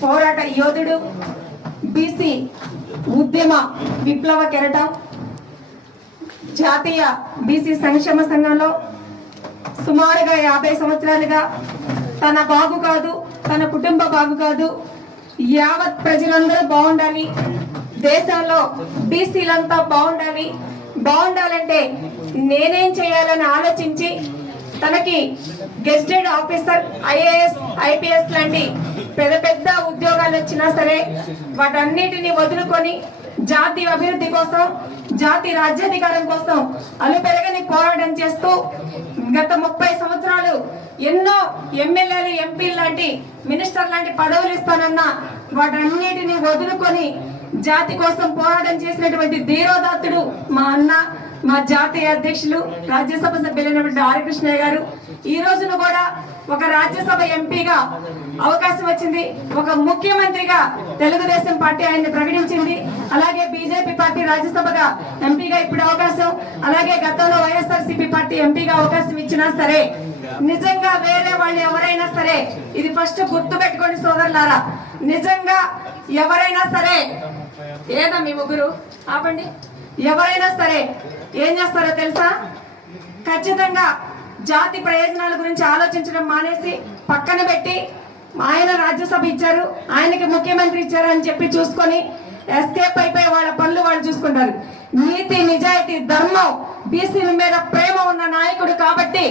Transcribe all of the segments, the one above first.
పోరాట యోధుడు బీసీ ఉద్యమ విప్లవ కెరటం జాతీయ బీసీ సంక్షేమ సంఘంలో సుమారుగా యాభై సంవత్సరాలుగా తన బాగు కాదు తన కుటుంబ బాగు కాదు యావత్ ప్రజలందరూ బాగుండాలి దేశంలో బీసీలంతా బాగుండాలి బాగుండాలంటే నేనేం చేయాలని ఆలోచించి తనకి గెస్టెడ్ ఆఫీసర్ ఐఏఎస్ ఐపీఎస్ లాంటి పెద్ద పెద్ద ఉద్యోగాలు వచ్చినా సరే వాటన్నిటిని వదులుకొని జాతి అభివృద్ధి కోసం జాతి రాజ్యాధికారం కోసం అలుపెరగని పోరాటం చేస్తూ గత ముప్పై సంవత్సరాలు ఎన్నో ఎమ్మెల్యేలు ఎంపీ లాంటి మినిస్టర్ లాంటి పదవులు ఇస్తానన్న వాటన్నిటిని వదులుకొని జాతి కోసం పోరాటం చేసినటువంటి ధీరోదాత్తుడు మా అన్న. మా జాతీయ అధ్యక్షులు రాజ్యసభ సభ్యులైనటువంటి ఆర్ కృష్ణయ్య గారు. ఈ రోజున కూడా ఒక రాజ్యసభ ఎంపీగా అవకాశం వచ్చింది. ఒక ముఖ్యమంత్రిగా తెలుగుదేశం పార్టీ ఆయన్ని ప్రకటించింది. అలాగే బీజేపీ పార్టీ రాజ్యసభగా ఎంపీగా ఇప్పుడు అవకాశం. అలాగే గతంలో వైఎస్ఆర్సీపీ పార్టీ ఎంపీగా అవకాశం ఇచ్చినా సరే నిజంగా వేరే వాళ్ళు ఎవరైనా సరే ఇది ఫస్ట్ గుర్తు పెట్టుకోండి సోదరులారా. నిజంగా ఎవరైనా సరే ఏదా మీ ముగ్గురు? ఆపండి. ఎవరైనా సరే ఏం చేస్తారో తెలుసా? ఖచ్చితంగా జాతి ప్రయోజనాల గురించి ఆలోచించడం మానేసి పక్కన పెట్టి ఆయన రాజ్యసభ ఇచ్చారు ఆయనకి ముఖ్యమంత్రి ఇచ్చారు అని చెప్పి చూసుకొని ఎస్కేప్ అయిపోయి వాళ్ళ పనులు వాళ్ళు చూసుకుంటారు. నీతి నిజాయితీ ధర్మం బీసీల మీద ప్రేమ ఉన్న నాయకుడు కాబట్టి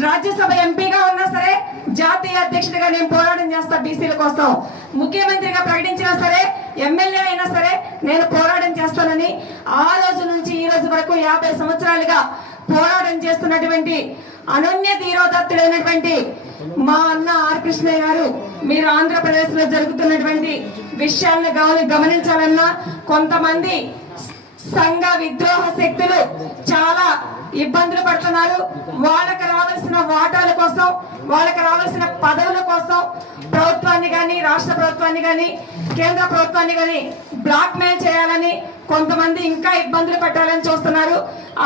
రాజ్యసభ ఎంపీగా ఉన్నా సరే జాతీయ అధ్యక్షుడిగా నేను పోరాటం చేస్తా బీసీల కోసం. ముఖ్యమంత్రిగా ప్రకటించినా సరే ఎమ్మెల్యే అయినా సరే నేను పోరాటం చేస్తానని ఆ రోజు నుంచి ఈ రోజు వరకు యాభై సంవత్సరాలుగా పోరాటం చేస్తున్నటువంటి అనన్య ధీరోదత్తుడైనటువంటి మా అన్న ఆర్ కృష్ణయ్య గారు మీరు ఆంధ్రప్రదేశ్లో జరుగుతున్నటువంటి విషయాలను గమని గమనించాలన్నా కొంతమంది సంఘ విద్రోహ శక్తి ఇబ్బందులు పడుతున్నారు. వాళ్ళకి రావాల్సిన వాటాల కోసం వాళ్ళకి రావాల్సిన పదవుల కోసం ప్రభుత్వాన్ని కానీ రాష్ట్ర ప్రభుత్వాన్ని కానీ కేంద్ర ప్రభుత్వాన్ని కానీ బ్లాక్ మెయిల్ చేయాలని కొంతమంది ఇంకా ఇబ్బందులు పెట్టాలని చూస్తున్నారు.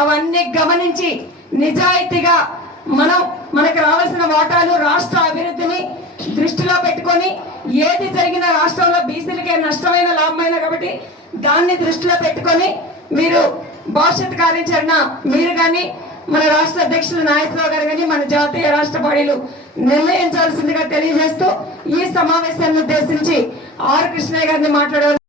అవన్నీ గమనించి నిజాయితీగా మనం మనకు రావాల్సిన వాటాలు రాష్ట్ర అభివృద్ధిని దృష్టిలో పెట్టుకొని ఏది జరిగిన రాష్ట్రంలో బీసీలకే నష్టమైన లాభమైన కాబట్టి దాన్ని దృష్టిలో పెట్టుకొని మీరు భవిష్యత్ కార్యాచరణ మీరు కానీ మన రాష్ట్ర అధ్యక్షులు నాయకులు గారు కానీ మన జాతీయ రాష్ట్ర బాడీలు నిర్ణయించాల్సిందిగా తెలియజేస్తూ ఈ సమావేశాన్ని ఉద్దేశించి ఆర్ కృష్ణయ్య గారిని మాట్లాడారు